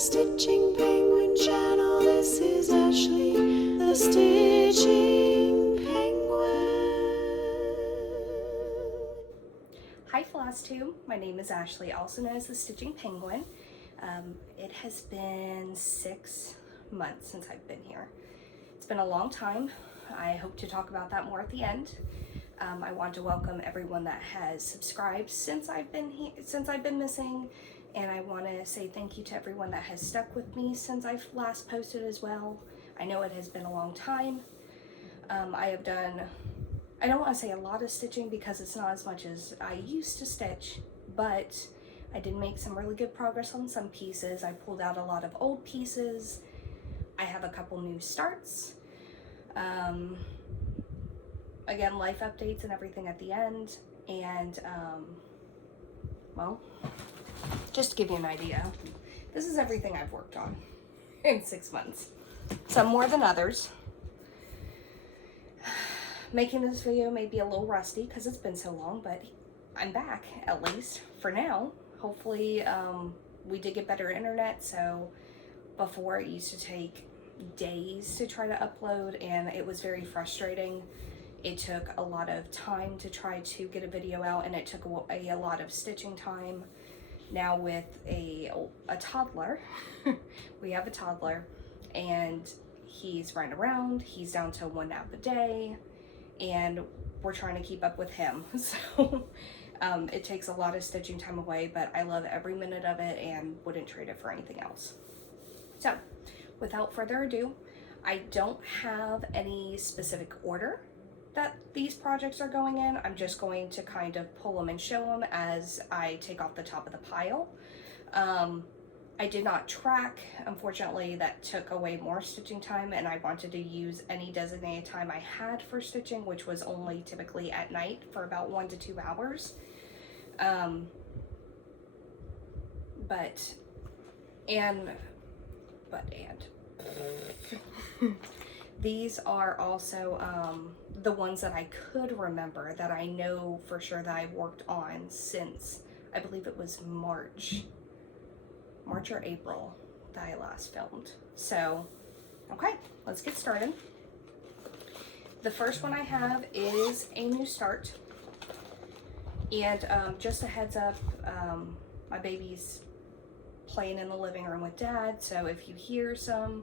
Stitching Penguin channel. This is Ashley, the Stitching Penguin. Hi Flosstube, my name is Ashley, also known as the Stitching Penguin. It has been 6 months since I've been here. It's been a long time. I hope to talk about that more at the end. I want to welcome everyone that has subscribed since I've been missing. And I want to say thank you to everyone that has stuck with me since I've last posted as well. I know it has been a long time. I have done, I don't want to say a lot of stitching because it's not as much as I used to stitch, but I did make some really good progress on some pieces. I pulled out a lot of old pieces. I have a couple new starts. Again, life updates and everything at the end. And, well, just to give you an idea, this is everything I've worked on in 6 months. Some more than others. Making this video may be a little rusty because it's been so long, but I'm back, at least for now. Hopefully, we did get better internet, so before it used to take days to try to upload, and it was very frustrating. It took a lot of time to try to get a video out, and it took a lot of stitching time. Now with a toddler, we have a toddler, and he's running around. He's down to 1 nap a day, and we're trying to keep up with him. So it takes a lot of stitching time away, but I love every minute of it and wouldn't trade it for anything else. So without further ado, I don't have any specific order that these projects are going in. I'm just going to kind of pull them and show them as I take off the top of the pile. I did not track. Unfortunately, that took away more stitching time, and I wanted to use any designated time I had for stitching, which was only typically at night for about 1 to 2 hours. These are also the ones that I could remember that I know for sure that I've worked on since, I believe it was March or April that I last filmed. So, okay, let's get started. The first one I have is a new start. And just a heads up, my baby's playing in the living room with Dad, so if you hear some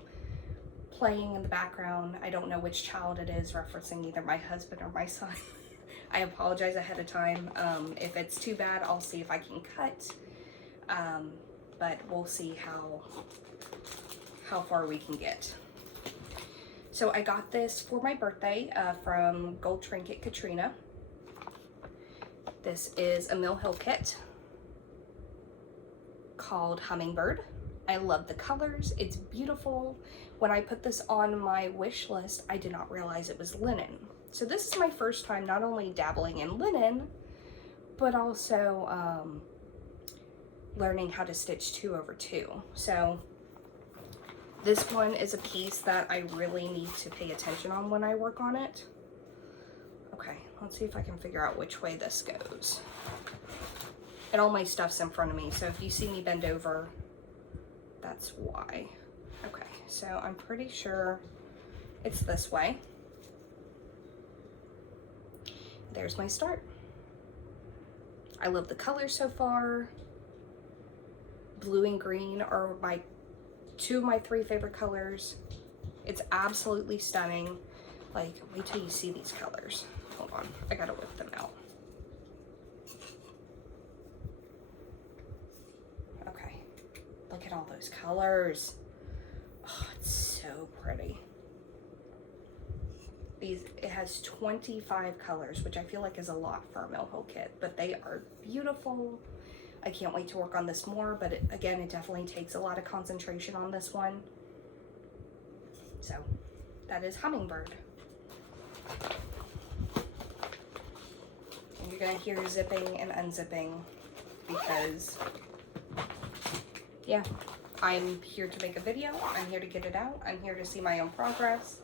playing in the background, I don't know which child it is, referencing either my husband or my son. I apologize ahead of time. If it's too bad, I'll see if I can cut, but we'll see how far we can get. So I got this for my birthday from Gold Trinket Katrina. This is a Mill Hill kit called Hummingbird. I love the colors. It's beautiful. When I put this on my wish list, I did not realize it was linen. So this is my first time not only dabbling in linen, but also learning how to stitch 2/2. So this one is a piece that I really need to pay attention on when I work on it. Okay, let's see if I can figure out which way this goes. And all my stuff's in front of me, so if you see me bend over, that's why. Okay, so I'm pretty sure it's this way. There's my start. I love the colors so far. Blue and green are two of my 3 favorite colors. It's absolutely stunning. Like, wait till you see these colors. Hold on, I gotta whip them out. Okay, look at all those colors. Oh, it's so pretty. It has 25 colors, which I feel like is a lot for a Mill Hill kit, but they are beautiful. I can't wait to work on this more, but again, it definitely takes a lot of concentration on this one. So that is Hummingbird. And you're gonna hear zipping and unzipping because, yeah, I'm here to make a video. I'm here to get it out. I'm here to see my own progress.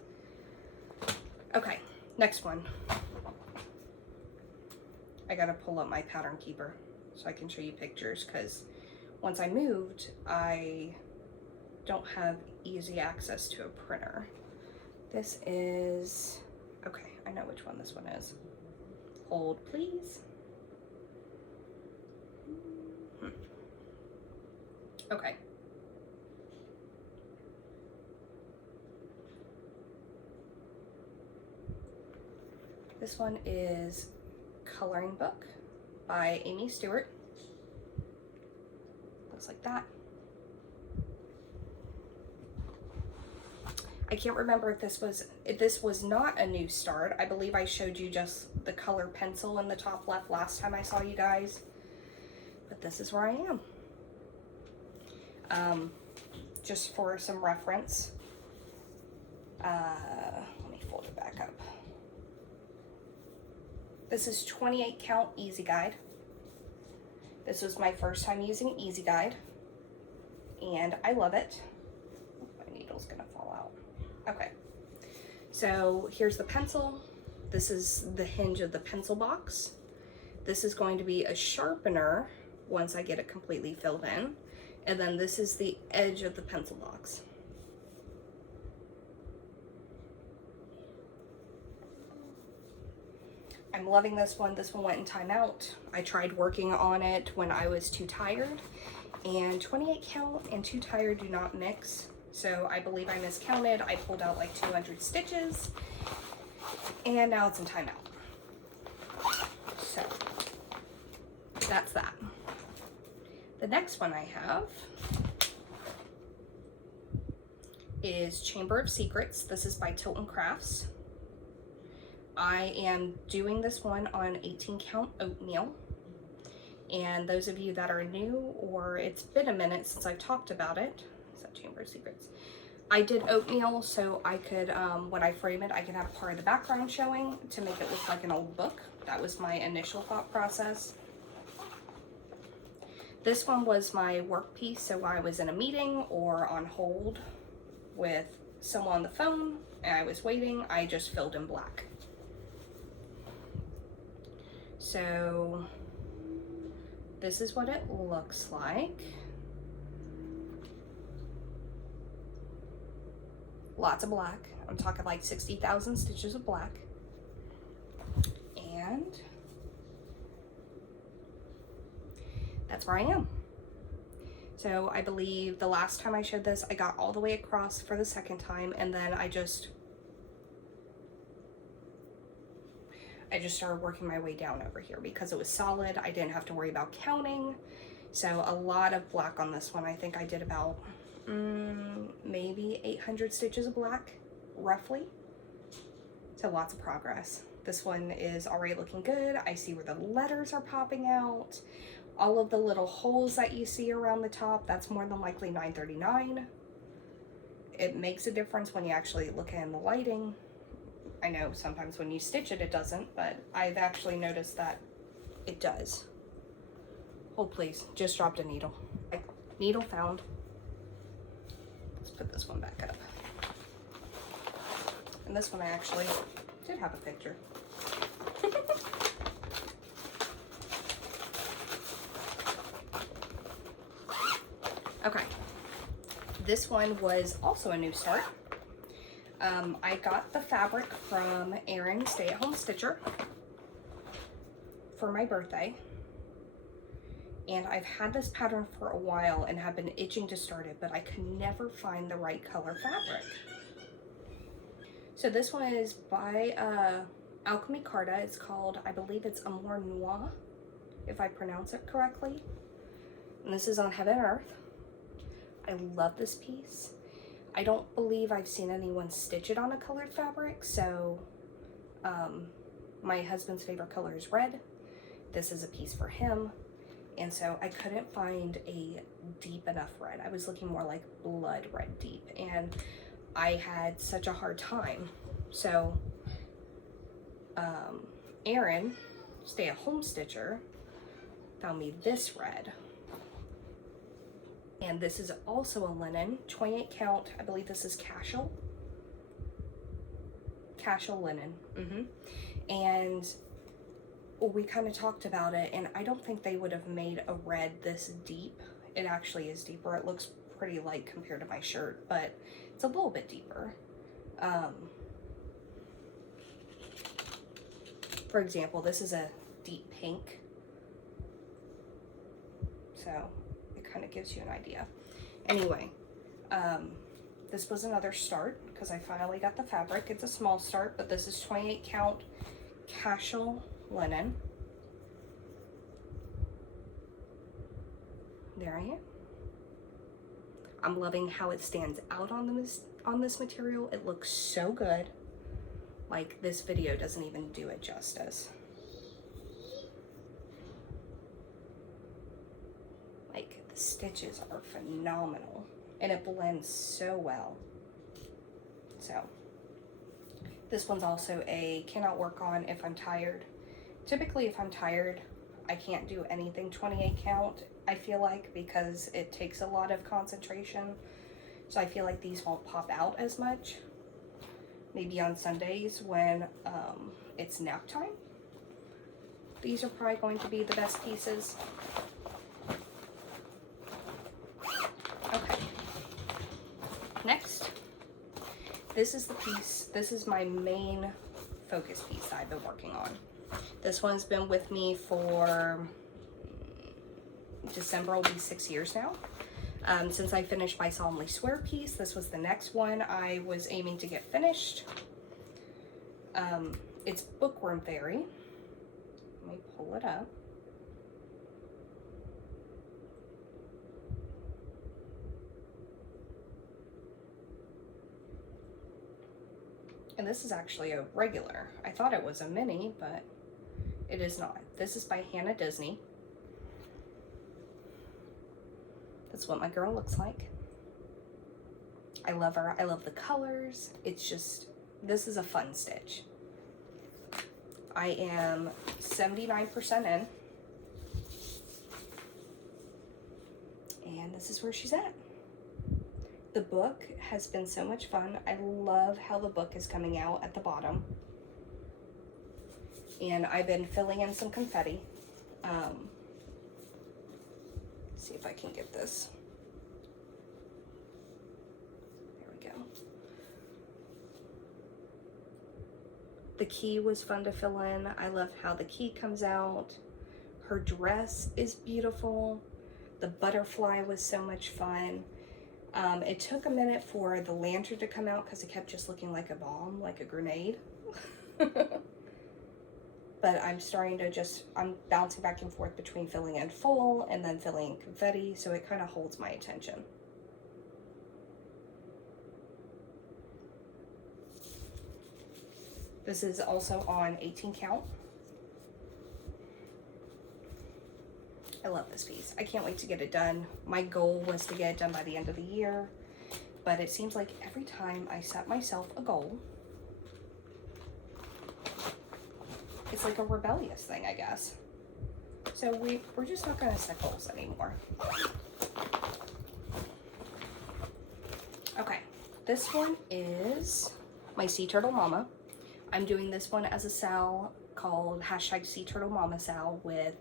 Okay, next one. I gotta pull up my pattern keeper so I can show you pictures, because once I moved, I don't have easy access to a printer. This is, okay, I know which one this one is. Hold, please. Okay. This one is Coloring Book by Amy Stewart. Looks like that. I can't remember if this was not a new start. I believe I showed you just the color pencil in the top left last time I saw you guys. But this is where I am. Just for some reference. Let me fold it back up. This is 28 count Easy Guide. This was my first time using Easy Guide, and I love it. My needle's gonna fall out. Okay, so here's the pencil. This is the hinge of the pencil box. This is going to be a sharpener once I get it completely filled in. And then this is the edge of the pencil box. I'm loving this one. This one went in timeout. I tried working on it when I was too tired, and 28 count and too tired do not mix. So I believe I miscounted. I pulled out like 200 stitches, and now it's in timeout. So that's that. The next one I have is Chamber of Secrets. This is by Tipton Crafts. I am doing this one on 18 count oatmeal. And those of you that are new, or it's been a minute since I've talked about it, is that Chamber of Secrets? I did oatmeal so I could, when I frame it, I can have part of the background showing to make it look like an old book. That was my initial thought process. This one was my work piece, so when I was in a meeting or on hold with someone on the phone and I was waiting, I just filled in black. So this is what it looks like. Lots of black. I'm talking like 60,000 stitches of black. And that's where I am. So I believe the last time I showed this, I got all the way across for the second time, and then I just started working my way down over here because it was solid. I didn't have to worry about counting. So a lot of black on this one. I think I did about maybe 800 stitches of black, roughly. So lots of progress. This one is already looking good. I see where the letters are popping out. All of the little holes that you see around the top, that's more than likely 939. It makes a difference when you actually look in the lighting. I know sometimes when you stitch it, it doesn't, but I've actually noticed that it does. Hold please, just dropped a needle. Needle found. Let's put this one back up. And this one I actually did have a picture. Okay, this one was also a new start. I got the fabric from Erin, Stay-at-Home Stitcher, for my birthday. And I've had this pattern for a while and have been itching to start it, but I could never find the right color fabric. So this one is by Alchemy Carta. It's called, I believe it's Amour Noir, if I pronounce it correctly. And this is on Heaven and Earth. I love this piece. I don't believe I've seen anyone stitch it on a colored fabric, so my husband's favorite color is red. This is a piece for him, and so I couldn't find a deep enough red. I was looking more like blood red deep, and I had such a hard time. So Erin, Stay-at-Home Stitcher, found me this red. And this is also a linen, 28 count. I believe this is Cashel linen. And we kind of talked about it, and I don't think they would have made a red this deep. It actually is deeper. It looks pretty light compared to my shirt, but it's a little bit deeper. For example, this is a deep pink, so it kind of gives you an idea. Anyway, this was another start because I finally got the fabric. It's a small start, but this is 28 count casual linen. There I am. I'm loving how it stands out on this material. It looks so good. Like, this video doesn't even do it justice. Like, the stitches are phenomenal and it blends so well. So this one's also a cannot work on if I'm tired. Typically if I'm tired, I can't do anything 28 count, I feel like, because it takes a lot of concentration. So I feel like these won't pop out as much. Maybe on Sundays when it's nap time. These are probably going to be the best pieces. Okay. Next, this is the piece, this is my main focus piece that I've been working on. This one's been with me for December will be 6 years now. Since I finished my Solemnly Swear piece, this was the next one I was aiming to get finished. It's Bookworm Fairy. Let me pull it up. And this is actually a regular. I thought it was a mini, but it is not. This is by Hannah Disney. That's what my girl looks like. I love her. I love the colors. It's just, this is a fun stitch. I am 79% in. And this is where she's at. The book has been so much fun. I love how the book is coming out at the bottom. And I've been filling in some confetti. See if I can get this. There we go. The key was fun to fill in. I love how the key comes out. Her dress is beautiful. The butterfly was so much fun. It took a minute for the lantern to come out because it kept just looking like a bomb, like a grenade. But I'm starting to I'm bouncing back and forth between filling in full and then filling in confetti, so it kind of holds my attention. This is also on 18 count. I love this piece. I can't wait to get it done. My goal was to get it done by the end of the year, but it seems like every time I set myself a goal, it's like a rebellious thing, I guess. So we're just not gonna set goals anymore. Okay, this one is my Sea Turtle Mama. I'm doing this one as a sal called #SeaTurtleMama Sal with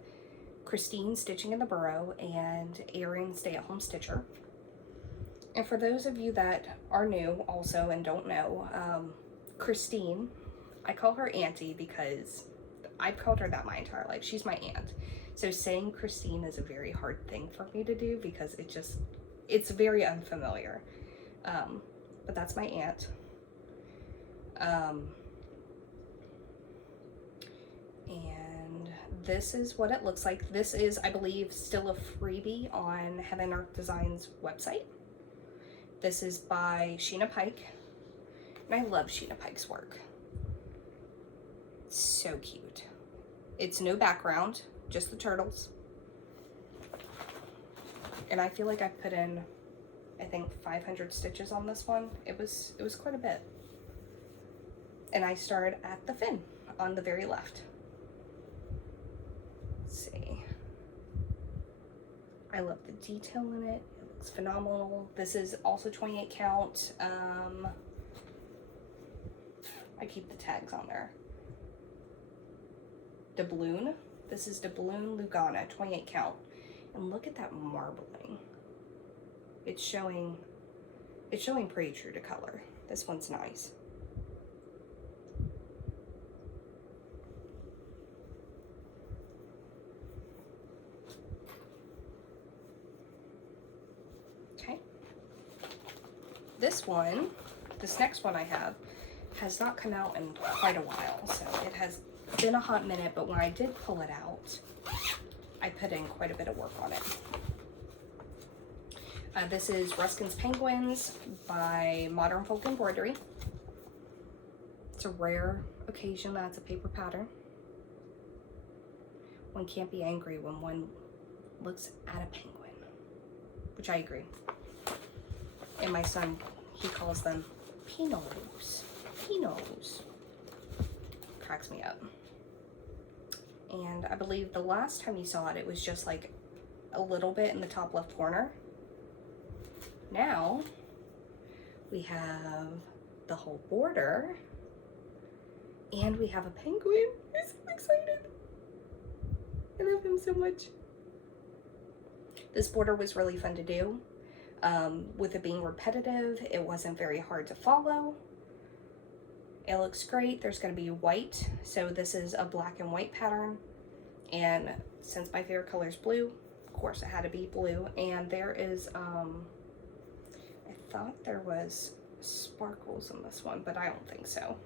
Christine Stitching in the Burrow and Erin Stay at Home Stitcher. And for those of you that are new also and don't know, Christine, I call her Auntie because I've called her that my entire life. She's my aunt. So saying Christine is a very hard thing for me to do because it's very unfamiliar. But that's my aunt. And this is what it looks like. This is, I believe, still a freebie on Heaven Earth Designs website. This is by Sheena Pike. And I love Sheena Pike's work. It's so cute. It's no background, just the turtles. And I feel like I put in, I think, 500 stitches on this one. It was quite a bit. And I started at the fin on the very left. Let's see. I love the detail in it. It looks phenomenal. This is also 28 count. I keep the tags on there. Doubloon. This is Doubloon Lugana, 28 count. And look at that marbling. it's showing pretty true to color. This one's nice. Okay. This next one I have has not come out in quite a while, so it has been a hot minute, but when I did pull it out, I put in quite a bit of work on it. This is Ruskin's Penguins by Modern Folk Embroidery. It's a rare occasion that's a paper pattern. One can't be angry when one looks at a penguin, which I agree. And my son, he calls them Pinos. Pinos. Cracks me up. And I believe the last time you saw it, it was just like a little bit in the top left corner. Now we have the whole border, and we have a penguin. I'm so excited. I love him so much. This border was really fun to do. With it being repetitive, it wasn't very hard to follow. It looks great. There's going to be white, so this is a black and white pattern, and since my favorite color is blue, of course it had to be blue. And there is I thought there was sparkles in this one, but I don't think so.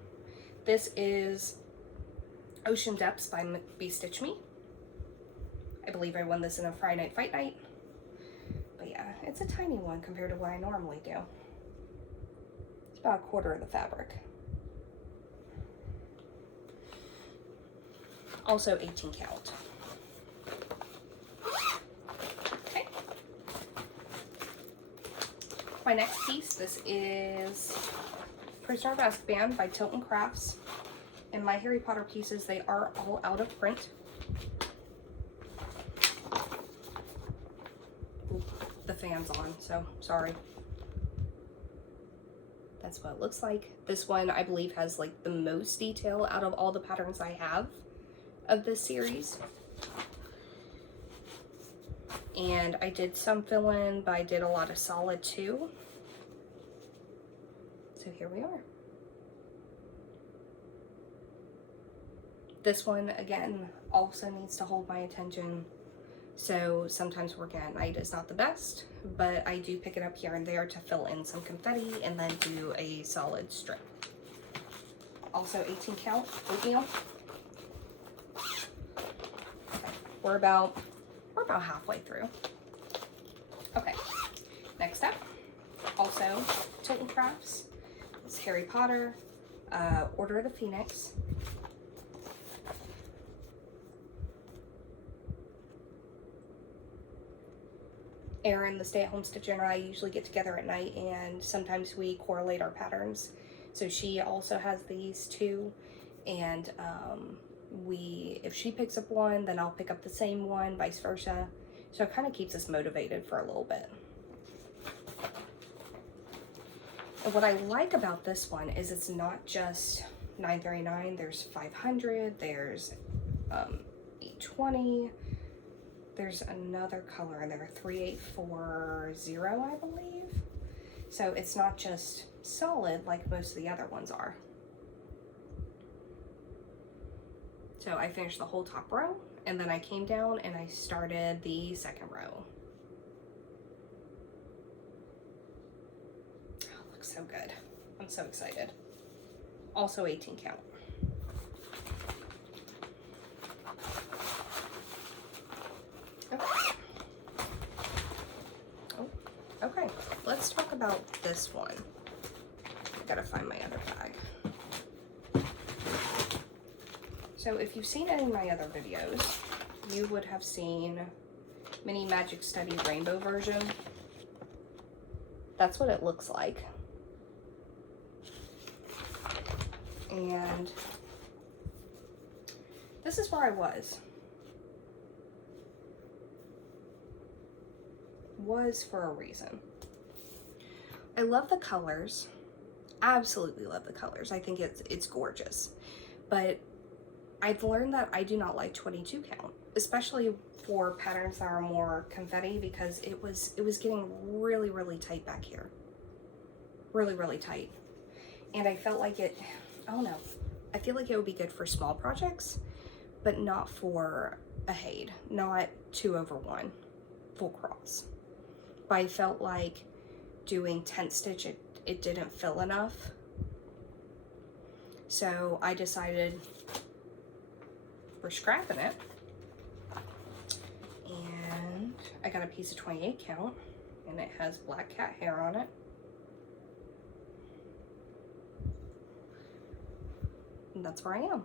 This is Ocean Depths by Be Stitch Me. I believe I won this in a Friday Night Fight Night. But yeah, it's a tiny one compared to what I normally do. It's about a quarter of the fabric. Also 18 count. Okay. My next piece, this is Prisoner of Azkaban by Tipton Crafts. And my Harry Potter pieces, they are all out of print. Ooh, the fan's on, so sorry. That's what it looks like. This one, I believe, has like the most detail out of all the patterns I have of this series. And I did some fill-in, but I did a lot of solid too. So here we are. This one, again, also needs to hold my attention. So sometimes working at night is not the best, but I do pick it up here and there to fill in some confetti and then do a solid strip. Also 18 count oatmeal. Okay, we're about halfway through. Okay, next up, also Tipton Crafts. It's Harry Potter, Order of the Phoenix. Erin, the stay-at-home stitcher, and I usually get together at night, and sometimes we correlate our patterns. So she also has these two, and if she picks up one, then I'll pick up the same one, vice versa. So it kind of keeps us motivated for a little bit. And what I like about this one is it's not just $9.39. There's 500. There's 820. There's another color in there, 3840, I believe. So it's not just solid like most of the other ones are. So I finished the whole top row, and then I came down and I started the second row. Oh, it looks so good. I'm so excited. Also 18 count. Okay. Oh, okay. Let's talk about this one. I gotta find my other bag. So if you've seen any of my other videos, you would have seen Mini Magic Study Rainbow version. That's what it looks like. And this is where I was for a reason. I love the colors. Absolutely love the colors. I think it's gorgeous. But I've learned that I do not like 22 count, especially for patterns that are more confetti, because it was getting really, really tight back here. Really, really tight. And I felt like it, I don't know, I feel like it would be good for small projects, but not for a Haid, not 2/1 full cross. But I felt like doing tent stitch, it didn't fill enough. So I decided we're scrapping it. And I got a piece of 28 count, and it has black cat hair on it. And that's where I am.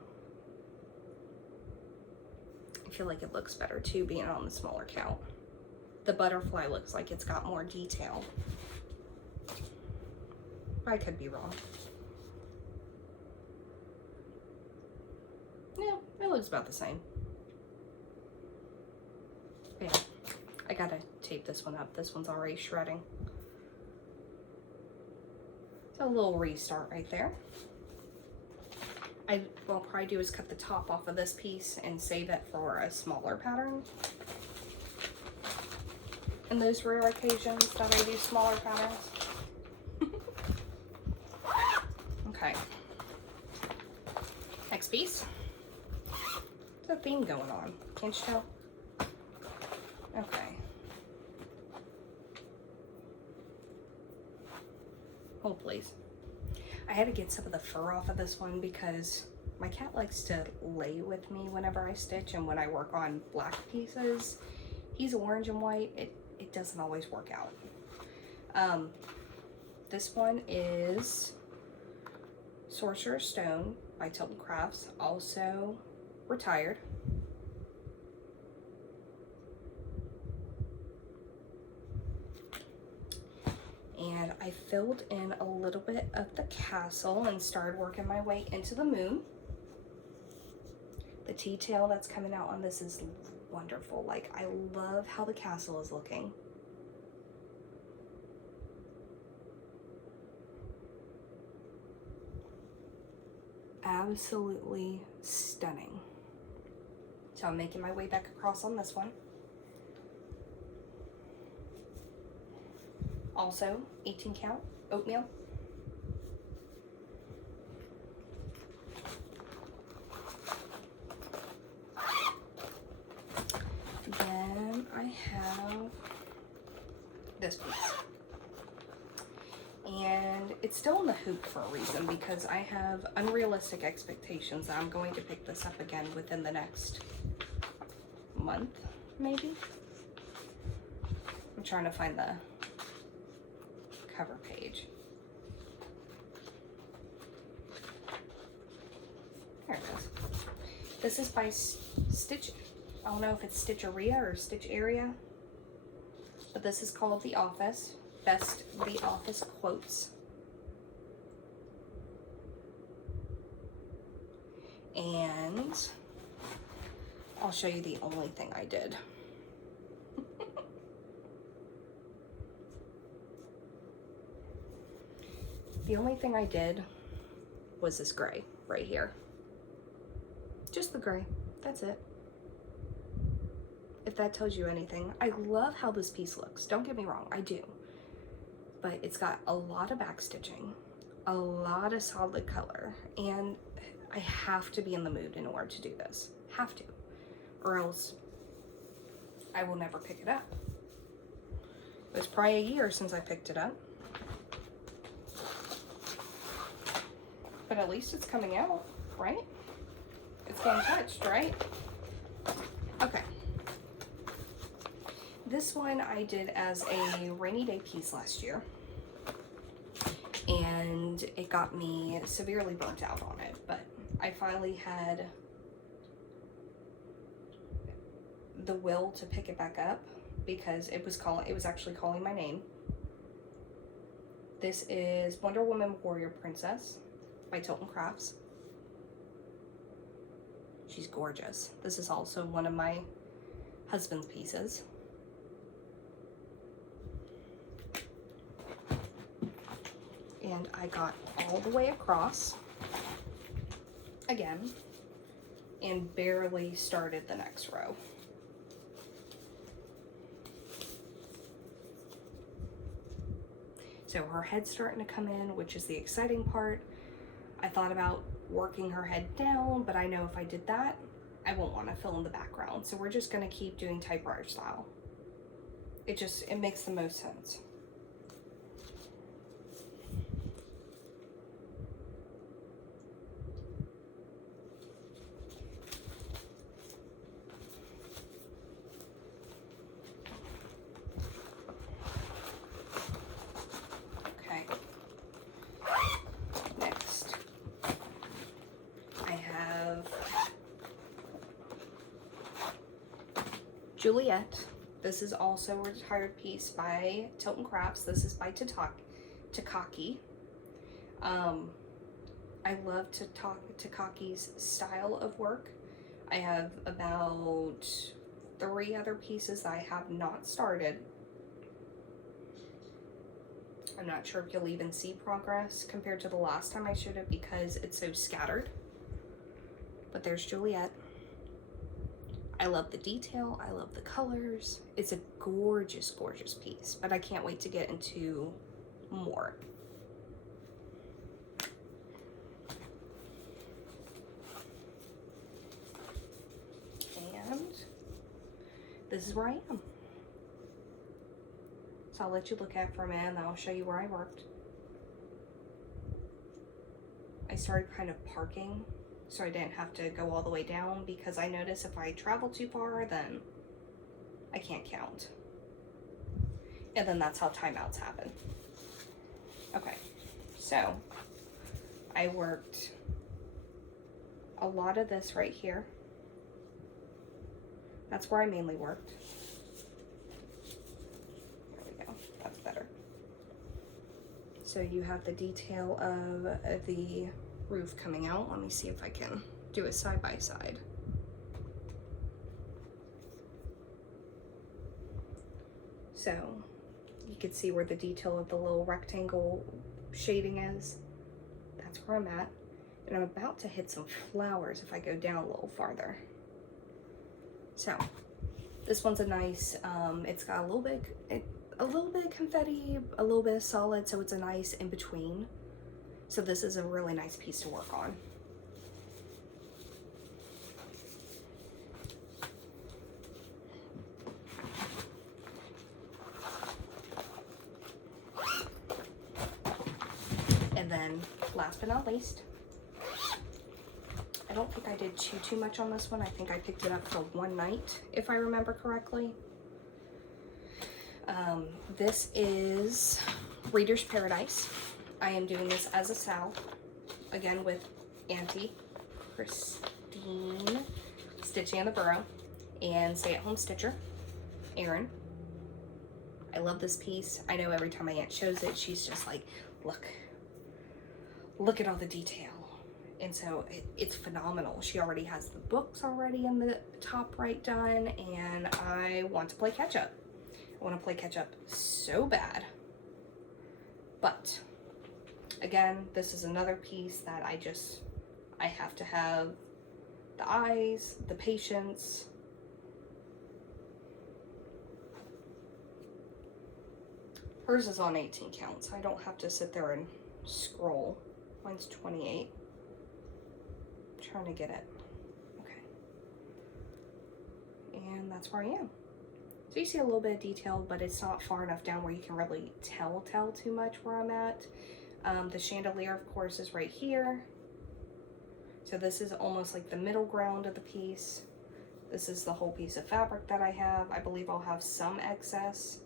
I feel like it looks better too, being on the smaller count. The butterfly looks like it's got more detail. I could be wrong. Yeah, it looks about the same. Yeah, I gotta tape this one up. This one's already shredding. So a little restart right there. What I'll probably do is cut the top off of this piece and save it for a smaller pattern. In those rare occasions that I do smaller patterns. Okay. Next piece. There's a theme going on. Can't you tell? Okay. Hold please. I had to get some of the fur off of this one because my cat likes to lay with me whenever I stitch, and when I work on black pieces, he's orange and white. It doesn't always work out. This one is Sorcerer Stone by Tipton Crafts, also retired. And I filled in a little bit of the castle and started working my way into the moon. The detail that's coming out on this is wonderful. Like, I love how the castle is looking. Absolutely stunning. So I'm making my way back across on this one. Also 18 count oatmeal. Then I have this piece. And it's still in the hoop for a reason, because I have unrealistic expectations that I'm going to pick this up again within the next month, maybe. I'm trying to find the cover page. There it is. This is by Stitch. I don't know if it's Stitcheria or Stitch Area, but this is called The Office. Best The Office quotes. And I'll show you the only thing I did. The only thing I did was this gray right here. Just the gray. That's it. If that tells you anything. I love how this piece looks. Don't get me wrong, I do. But it's got a lot of back stitching, a lot of solid color, and I have to be in the mood in order to do this. Have to. Or else I will never pick it up. It was probably a year since I picked it up. But at least it's coming out, right? It's getting touched, right? Okay. This one I did as a rainy day piece last year, and it got me severely burnt out on it, but I finally had the will to pick it back up because it was actually calling my name. This is Wonder Woman Warrior Princess by Tipton Crafts. She's gorgeous. This is also one of my husband's pieces. And I got all the way across again and barely started the next row. So her head's starting to come in, which is the exciting part. I thought about working her head down, but I know if I did that, I won't want to fill in the background. So we're just going to keep doing typewriter style. It makes the most sense. Okay. Next, I have Juliet. This is also a retired piece by Tipton Crafts. This is by Takaki. I love Takaki's style of work. I have about 3 other pieces that I have not started. I'm not sure if you'll even see progress compared to the last time I showed it because it's so scattered. But there's Juliet. I love the detail, I love the colors. It's a gorgeous, gorgeous piece, but I can't wait to get into more. And this is where I am. So I'll let you look at it for a minute and then I'll show you where I worked. I started kind of parking so I didn't have to go all the way down because I noticed if I travel too far, then I can't count. And then that's how timeouts happen. Okay, so I worked a lot of this right here. That's where I mainly worked. There we go, that's better. So you have the detail of the roof coming out. Let me see if I can do it side by side. So you can see where the detail of the little rectangle shading is. That's where I'm at. And I'm about to hit some flowers if I go down a little farther. So this one's a nice, it's got a little bit of confetti, a little bit of solid, so it's a nice in between. So this is a really nice piece to work on. And then last but not least, I don't think I did too much on this one. I think I picked it up for one night, if I remember correctly. This is Reader's Paradise. I am doing this as a Sal, again with Auntie Christine, Stitching in the Burrow, and Stay at Home Stitcher, Erin. I love this piece. I know every time my aunt shows it, she's just like, look at all the detail. And so it's phenomenal. She already has the books already in the top right done, and I want to play catch up. I want to play catch up so bad. But again, this is another piece that I have to have the eyes, the patience. Hers is on 18 count, so I don't have to sit there and scroll. Mine's 28. I'm trying to get it. Okay. And that's where I am. So you see a little bit of detail, but it's not far enough down where you can really tell too much where I'm at. The chandelier, of course, is right here. So this is almost like the middle ground of the piece. This is the whole piece of fabric that I have. I believe I'll have some excess,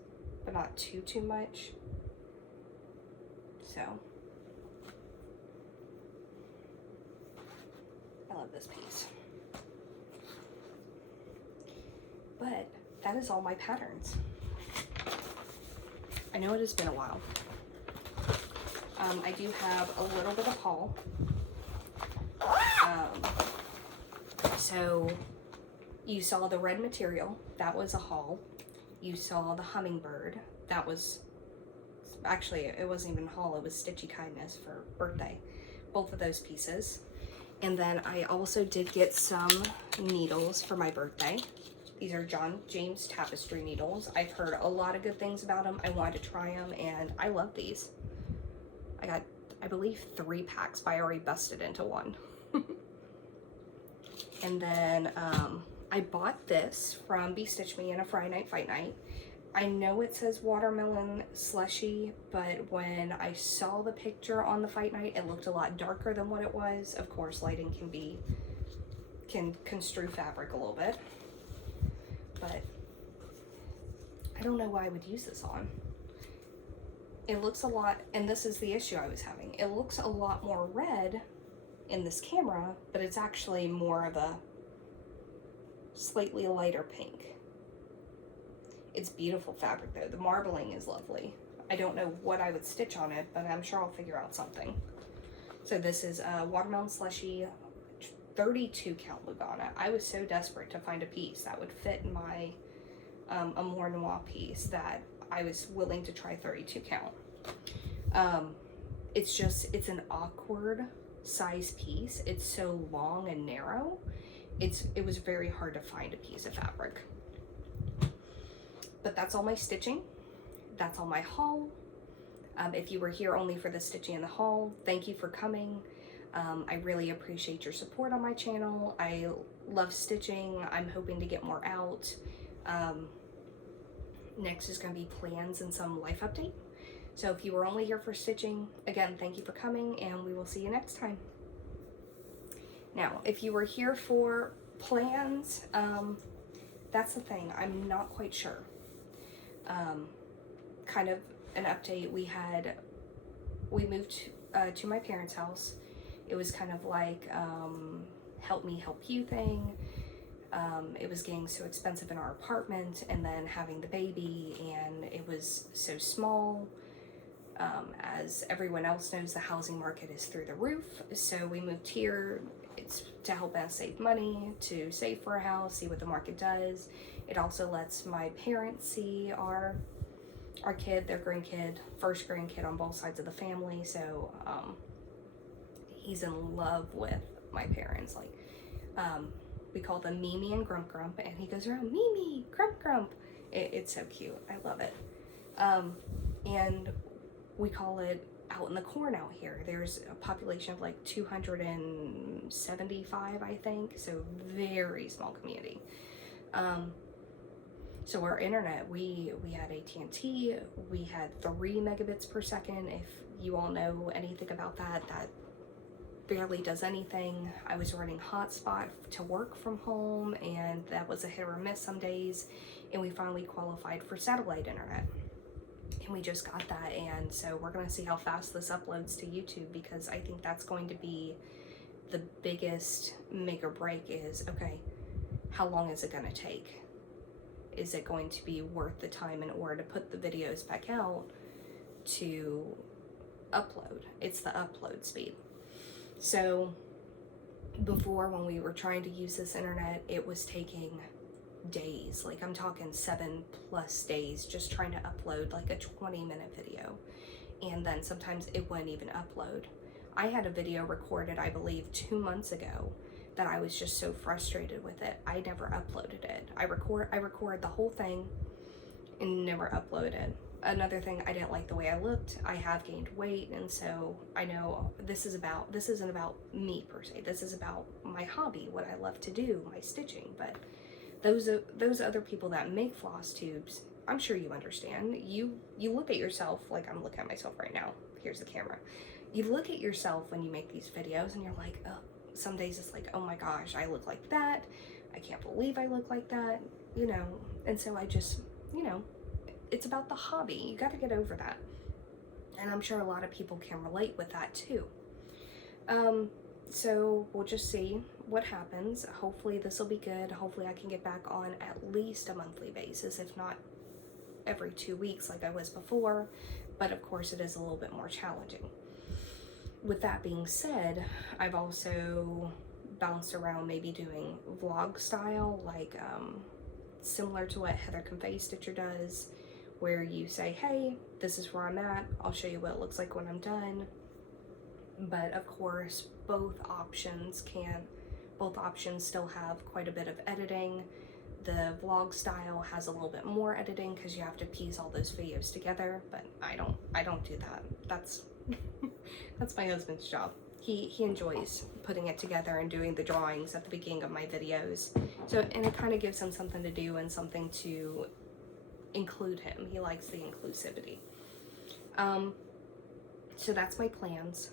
but not too much. So I love this piece. But that is all my patterns. I know it has been a while. I do have a little bit of haul. So you saw the red material, that was a haul. You saw the Hummingbird, that was, actually it wasn't even a haul, it was Stitchy Kindness for birthday. Both of those pieces. And then I also did get some needles for my birthday. These are John James tapestry needles. I've heard a lot of good things about them. I wanted to try them, and I love these. I got, I believe, 3 packs, but I already busted into one. And then I bought this from Be Stitch Me in a Friday Night Fight Night. I know it says watermelon slushy, but when I saw the picture on the fight night, it looked a lot darker than what it was. Of course, lighting can construe fabric a little bit, but I don't know why I would use this on. It looks a lot, and this is the issue I was having. It looks a lot more red in this camera, but it's actually more of a slightly lighter pink. It's beautiful fabric though. The marbling is lovely. I don't know what I would stitch on it, but I'm sure I'll figure out something. So this is a watermelon slushy 32 count Lugana. I was so desperate to find a piece that would fit in my Amour Noir piece that I was willing to try 32 count. It's an awkward size piece. It's so long and narrow. It was very hard to find a piece of fabric. But that's all my stitching. That's all my haul. If you were here only for the stitching and the haul, thank you for coming. I really appreciate your support on my channel. I love stitching. I'm hoping to get more out. Next is going to be plans and some life update. So if you were only here for stitching, again, thank you for coming, and we will see you next time. Now, if you were here for plans, that's the thing. I'm not quite sure. Kind of an update. We moved to my parents' house. It was kind of like help me help you thing. It was getting so expensive in our apartment, and then having the baby, and it was so small. As everyone else knows, the housing market is through the roof, so we moved here. It's to help us save money, to save for a house, see what the market does. It also lets my parents see our kid, their grandkid, first grandkid on both sides of the family. So he's in love with my parents. Like we call them Mimi and Grump Grump, and he goes around, Mimi, Grump Grump. It's so cute. I love it. And we call it out in the corn out here. There's a population of like 275, I think. So very small community. So our internet, we had AT&T, we had 3 megabits per second. If you all know anything about that, that barely does anything. I was running hotspot to work from home, and that was a hit or miss some days, and we finally qualified for satellite internet. And we just got that, and so we're gonna see how fast this uploads to YouTube, because I think that's going to be the biggest make or break is, okay, how long is it gonna take? Is it going to be worth the time in order to put the videos back out to upload? It's the upload speed. So before, when we were trying to use this internet, it was taking days. Like I'm talking 7+ days just trying to upload like a 20-minute video. And then sometimes it wouldn't even upload. I had a video recorded, I believe 2 months ago, that I was just so frustrated with it. I never uploaded it. I record the whole thing and never uploaded. Another thing, I didn't like the way I looked. I have gained weight, and so I know this isn't about me per se. This is about my hobby, what I love to do, my stitching. But those other people that make floss tubes, I'm sure you understand. You look at yourself, like I'm looking at myself right now. Here's the camera. You look at yourself when you make these videos, and you're like, oh, some days it's like, oh my gosh, I look like that. I can't believe I look like that, you know. And so I just, you know, it's about the hobby. You got to get over that. And I'm sure a lot of people can relate with that too. So we'll just see what happens. Hopefully this will be good. Hopefully I can get back on at least a monthly basis, if not every 2 weeks like I was before. But of course it is a little bit more challenging. With that being said, I've also bounced around maybe doing vlog style, like similar to what Heather Convey Stitcher does, where you say, hey, this is where I'm at. I'll show you what it looks like when I'm done. But of course, both options still have quite a bit of editing. The vlog style has a little bit more editing because you have to piece all those videos together, but I don't do that. That's that's my husband's job. He enjoys putting it together and doing the drawings at the beginning of my videos. So, and it kind of gives him something to do and something to include him. He likes the inclusivity. So that's my plans.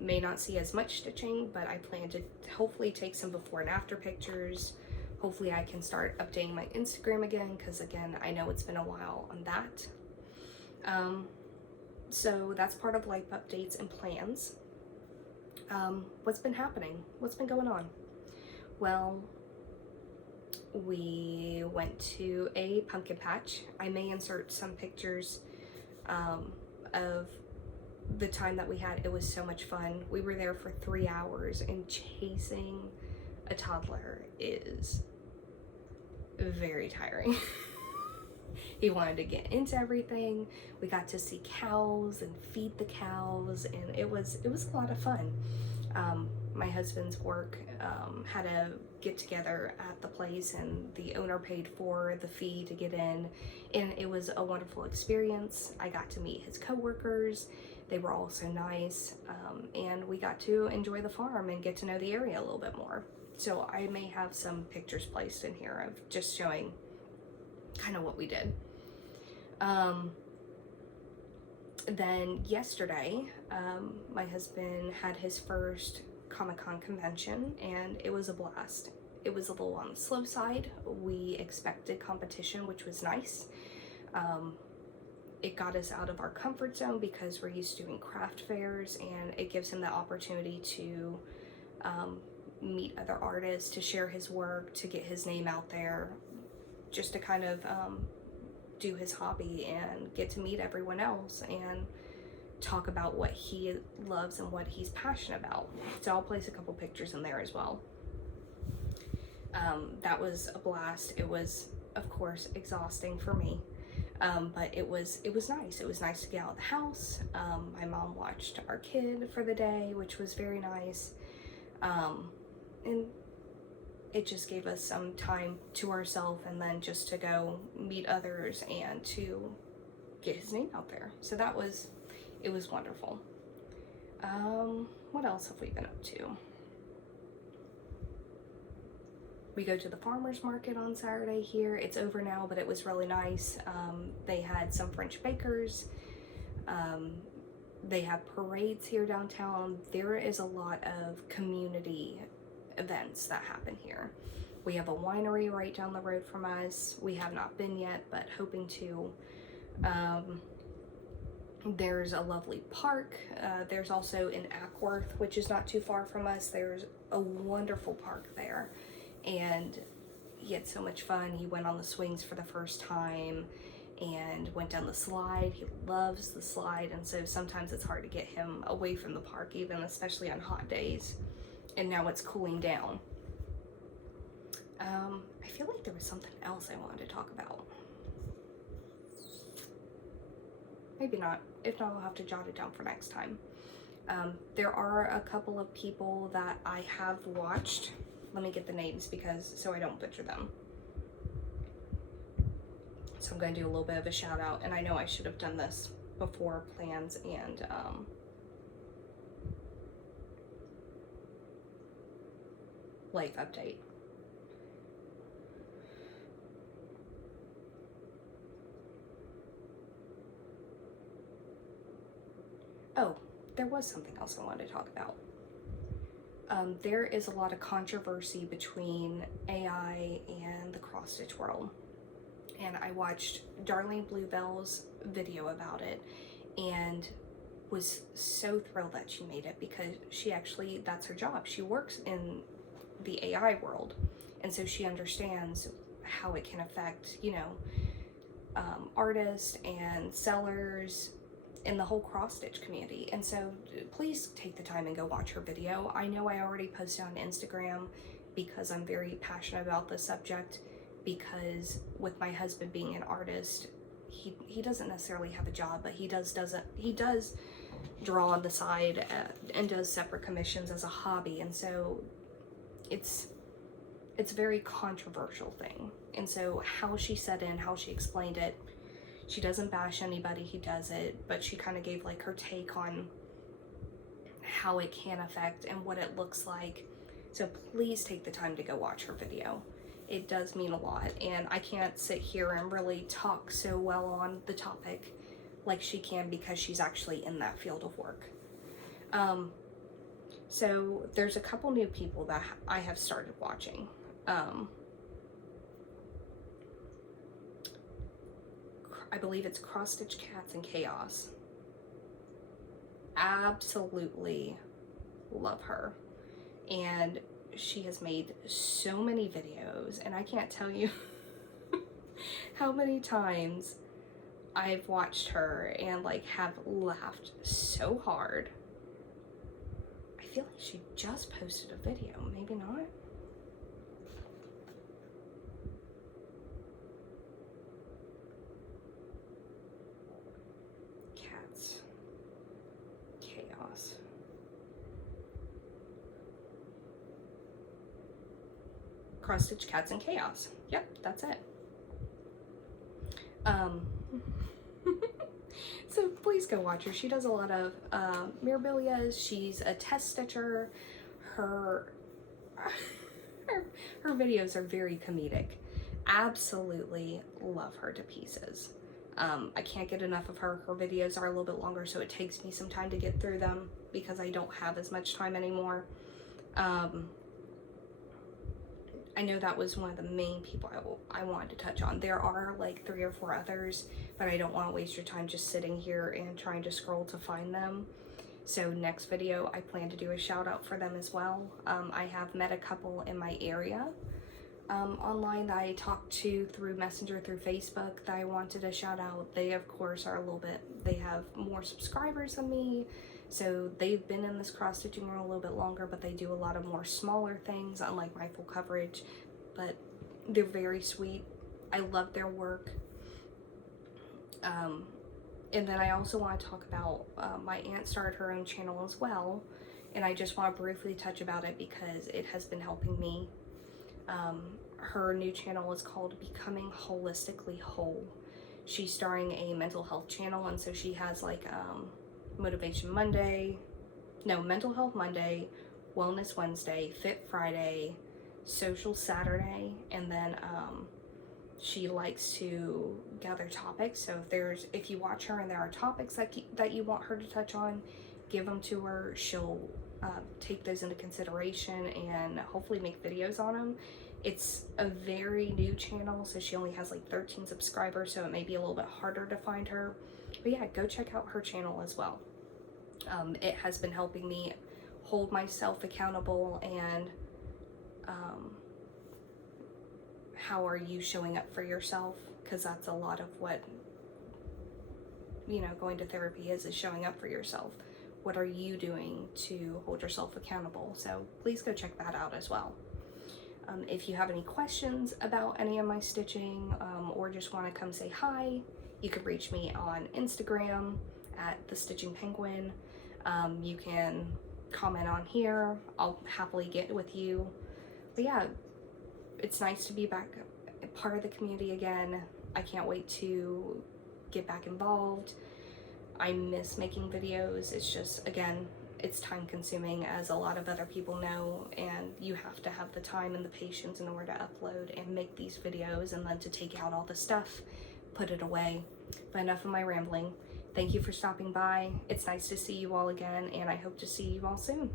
May not see as much stitching, but I plan to hopefully take some before and after pictures. Hopefully I can start updating my Instagram again, because again, I know it's been a while on that. So that's part of life updates and plans. What's been happening? What's been going on? Well, we went to a pumpkin patch. I may insert some pictures of the time that we had. It was so much fun. We were there for 3 hours, and chasing a toddler is very tiring. He wanted to get into everything. We got to see cows and feed the cows, and it was a lot of fun. My husband's work had a get together at the place, and the owner paid for the fee to get in, and it was a wonderful experience. I got to meet his coworkers. They were all so nice, and we got to enjoy the farm and get to know the area a little bit more. So I may have some pictures placed in here of just showing kind of what we did. Then yesterday, my husband had his first Comic-Con convention, and it was a blast. It was a little on the slow side. We expected competition, which was nice. It got us out of our comfort zone because we're used to doing craft fairs, and it gives him the opportunity to meet other artists, to share his work, to get his name out there, just to kind of do his hobby and get to meet everyone else and talk about what he loves and what he's passionate about. So I'll place a couple pictures in there as well. That was a blast. It was, of course, exhausting for me, but it was nice. It was nice to get out of the house. My mom watched our kid for the day, which was very nice, and it just gave us some time to ourselves, and then just to go meet others and to get his name out there. So it was wonderful. What else have we been up to? We go to the farmer's market on Saturday here. It's over now, but it was really nice. They had some French bakers. They have parades here downtown. There is a lot of community events that happen here. We have a winery right down the road from us. We have not been yet, but hoping to. There's a lovely park. There's also in Ackworth, which is not too far from us. There's a wonderful park there, and he had so much fun. He went on the swings for the first time and went down the slide. He loves the slide, and so sometimes it's hard to get him away from the park, even especially on hot days. And now it's cooling down. I feel like there was something else I wanted to talk about. Maybe not. If not, I'll have to jot it down for next time. There are a couple of people that I have watched. Let me get the names so I don't butcher them. So I'm going to do a little bit of a shout out, and I know I should have done this before plans and life update. Oh, there was something else I wanted to talk about. There is a lot of controversy between AI and the cross-stitch world. And I watched Darlene Bluebell's video about it and was so thrilled that she made it, because that's her job. She works in the AI world, and so she understands how it can affect, artists and sellers in the whole cross-stitch community. And so please take the time and go watch her video. I know I already posted on Instagram because I'm very passionate about this subject, because with my husband being an artist, he doesn't necessarily have a job, but he does draw on the side and does separate commissions as a hobby. And so it's it's a very controversial thing. And so how she said it and how she explained it, she doesn't bash anybody who does it, but she kind of gave like her take on how it can affect and what it looks like. So please take the time to go watch her video. It does mean a lot, and I can't sit here and really talk so well on the topic like she can because she's actually in that field of work. So there's a couple new people that I have started watching. I believe it's Cross Stitch Cats and Chaos. Absolutely love her. And she has made so many videos, and I can't tell you how many times I've watched her and like have laughed so hard. I feel like she just posted a video, maybe not. Cats. Chaos. Cross Stitch Cats and Chaos. Yep, that's it. So please go watch her. She does a lot of mirabilias. She's a test stitcher. Her videos are very comedic. Absolutely love her to pieces. I can't get enough of her. Her videos are a little bit longer, so it takes me some time to get through them because I don't have as much time anymore. I know that was one of the main people I wanted to touch on. There are like 3 or 4 others, but I don't want to waste your time just sitting here and trying to scroll to find them. So next video, I plan to do a shout out for them as well. I have met a couple in my area online that I talked to through Messenger, through Facebook, that I wanted to shout out. They of course are they have more subscribers than me. So they've been in this cross stitching world a little bit longer, but they do a lot of more smaller things, unlike my full coverage, but they're very sweet. I love their work. And then I also want to talk about, my aunt started her own channel as well, and I just want to briefly touch about it because it has been helping me. Her new channel is called Becoming Holistically Whole. She's starting a mental health channel, and so she has like, Mental Health Monday, Wellness Wednesday, Fit Friday, Social Saturday, and then she likes to gather topics. So if you watch her and there are topics that you want her to touch on, give them to her. She'll take those into consideration and hopefully make videos on them. It's a very new channel, so she only has like 13 subscribers, so it may be a little bit harder to find her. But yeah, go check out her channel as well. It has been helping me hold myself accountable and how are you showing up for yourself? Because that's a lot of what, going to therapy is showing up for yourself. What are you doing to hold yourself accountable? So please go check that out as well. If you have any questions about any of my stitching or just want to come say hi, you can reach me on Instagram at The Stitching Penguin. You can comment on here. I'll happily get with you. But yeah, it's nice to be back a part of the community again. I can't wait to get back involved. I miss making videos. It's just, again, it's time consuming, as a lot of other people know, and you have to have the time and the patience in order to upload and make these videos, and then to take out all the stuff, put it away. But enough of my rambling. Thank you for stopping by. It's nice to see you all again, and I hope to see you all soon.